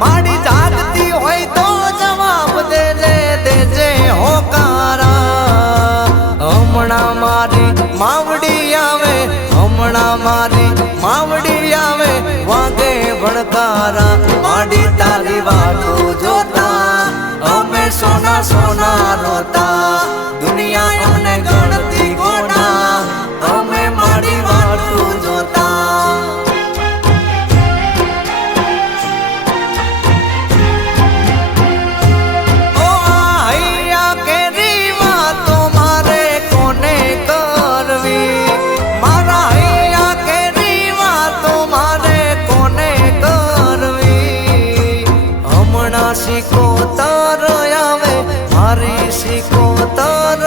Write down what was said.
માડી જાગતી હોય તો જવાબ દેજે દેજે હોકારા હમણાં મારી માવડી આવે હમણાં મારી માવડી આવે વાગે ભણકારા માડી તારી વાટું જોતા અમે સોના સોના રોતા દુનિયા અમને ગણતી ગોડા અમે માડી વાટું જોતા ઓ હૈયા કેરી વાતો મારે કોને કરવી મારા હૈયા કેરી વાતો મારે કોને કરવી હમણાં શીખો તર આવે મારી શીખો તર